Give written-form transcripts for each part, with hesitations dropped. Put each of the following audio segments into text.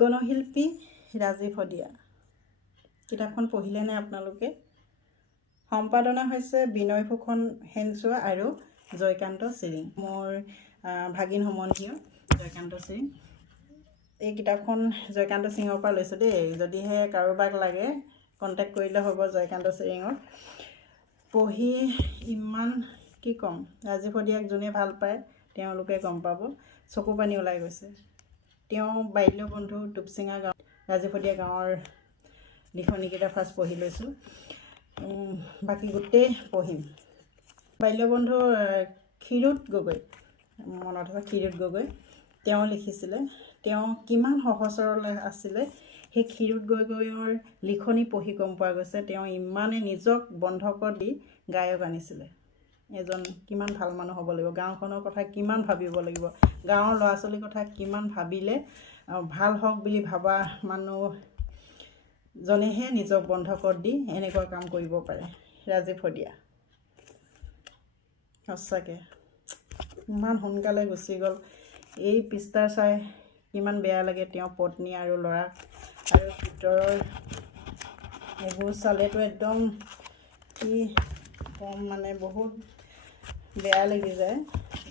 গণশিল্পী ৰাজীৱ শদিয়া কিতাপখন পঢ়িলেনে আপোনালোকে? সম্পাদনা হৈছে বিনয় ফুকন সেনচোৱা আৰু জয়কান্ত চিৰিং। মোৰ ভাগিন সম্বন্ধীয় জয়কান্ত চিৰিং। এই কিতাপখন জয়কান্ত সিঙৰ পৰা লৈছোঁ দেই। যদিহে কাৰোবাক লাগে কণ্টেক্ট কৰিলে হ'ব জয়কান্ত চিৰিঙৰ। পঢ়ি ইমান কি ক'ম, ৰাজীৱ শদিয়াক যোনে ভাল পায় তেওঁলোকে গম পাব, চকু পানী ওলাই গৈছে। তেওঁ বাল্য বন্ধু টুপচিঙা গাঁও ৰাজীৱ শদিয়া গাঁৱৰ লিখনিকেইটা ফাৰ্ষ্ট পঢ়ি লৈছোঁ, বাকী গোটেই পঢ়িম। বাল্য বন্ধু ক্ষীৰোদ গগৈ, মনত থকা ক্ষীৰোদ গগৈ, তেওঁ লিখিছিলে। তেওঁ কিমান সহজ সৰল আছিলে সেই ক্ষীৰোদ গগৈৰ লিখনি পঢ়ি গম পোৱা গৈছে তেওঁ ইমানে নিজক বন্ধকত দি গায়ক আনিছিলে। এজন কিমান ভাল মানুহ হ'ব লাগিব, গাঁওখনৰ কথা কিমান ভাবিব লাগিব, গাঁৱৰ ল'ৰা ছোৱালীৰ কথা কিমান ভাবিলে ভাল হওক বুলি ভাবা মানুহজনেহে নিজক বন্ধকত দি এনেকুৱা কাম কৰিব পাৰে। ৰাজীৱ শদিয়া সঁচাকৈ ইমান সোনকালে গুচি গ'ল। এই পৃষ্ঠাৰ চাই কিমান বেয়া লাগে। তেওঁৰ পত্নী আৰু ল'ৰা আৰু ভিতৰৰ এইবোৰ চালেতো একদম কি ক'ম, মানে বহুত বেয়া লাগি যায়।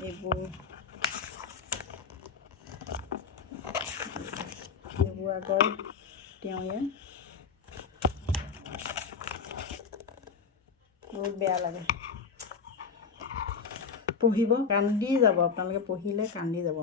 এইবোৰ আগৰ তেওঁ বহুত বেয়া লাগে। পঢ়িব কান্দি যাব, আপোনালোকে পঢ়িলে কান্দি যাব।